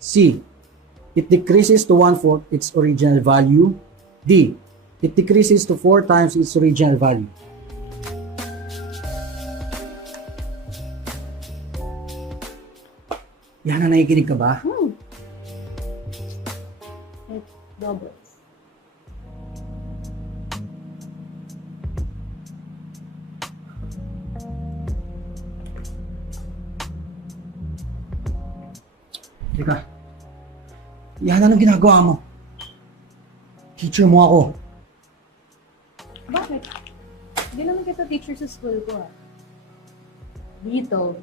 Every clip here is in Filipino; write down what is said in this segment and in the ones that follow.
C. It decreases to 1/4 its original value. D. It decreases to 4 times its original value. Yan na, nakikinig ka ba? It doubles. Teka. Yan, anong ginagawa mo? Teacher mo ako. Bakit? Hindi naman kita teacher sa school ko Dito,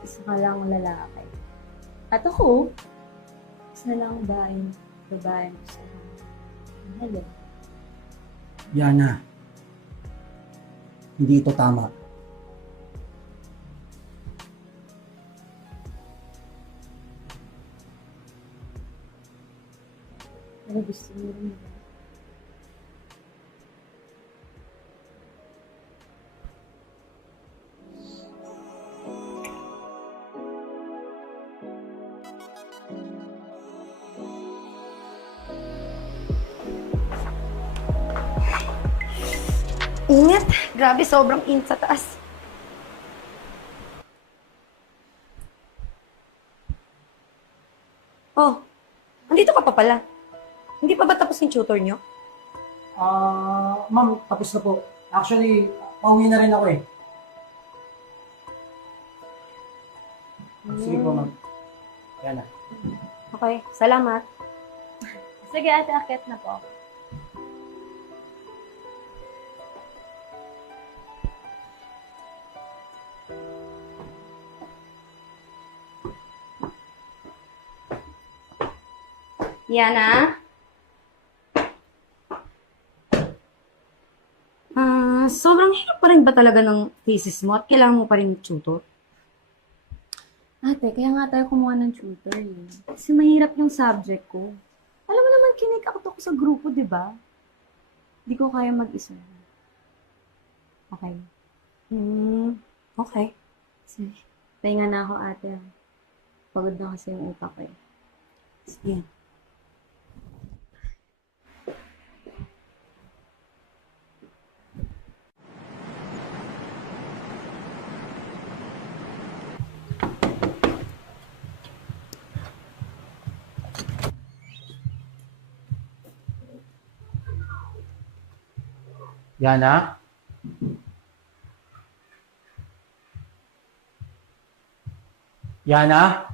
isa ka lang lalaki. At ako, isa lang babae. Hello. Yana, hindi ito tama. Ano gusto mo rin ba? Init. Grabe, sobrang init sa taas. Oh, andito ka pa pala. Hindi pa ba tapos yung tutor nyo? Ma'am, tapos na po. Actually, pauwi na rin ako eh. Sige po, ma'am. Yan na. Okay, salamat. Sige ate, akit na po. Yana? Sobrang hirap pa rin ba talaga ng thesis mo at kailangan mo pa rin tutor? Ate, kaya nga tayo kumuha ng tutor Kasi mahirap yung subject ko. Alam mo naman, kinikakot ako sa grupo, di ba? Hindi ko kaya mag-isa. Okay. Okay. Sige, pahinga na ako ate. Pagod na kasi yung utak ko Sige. Yana? Yana?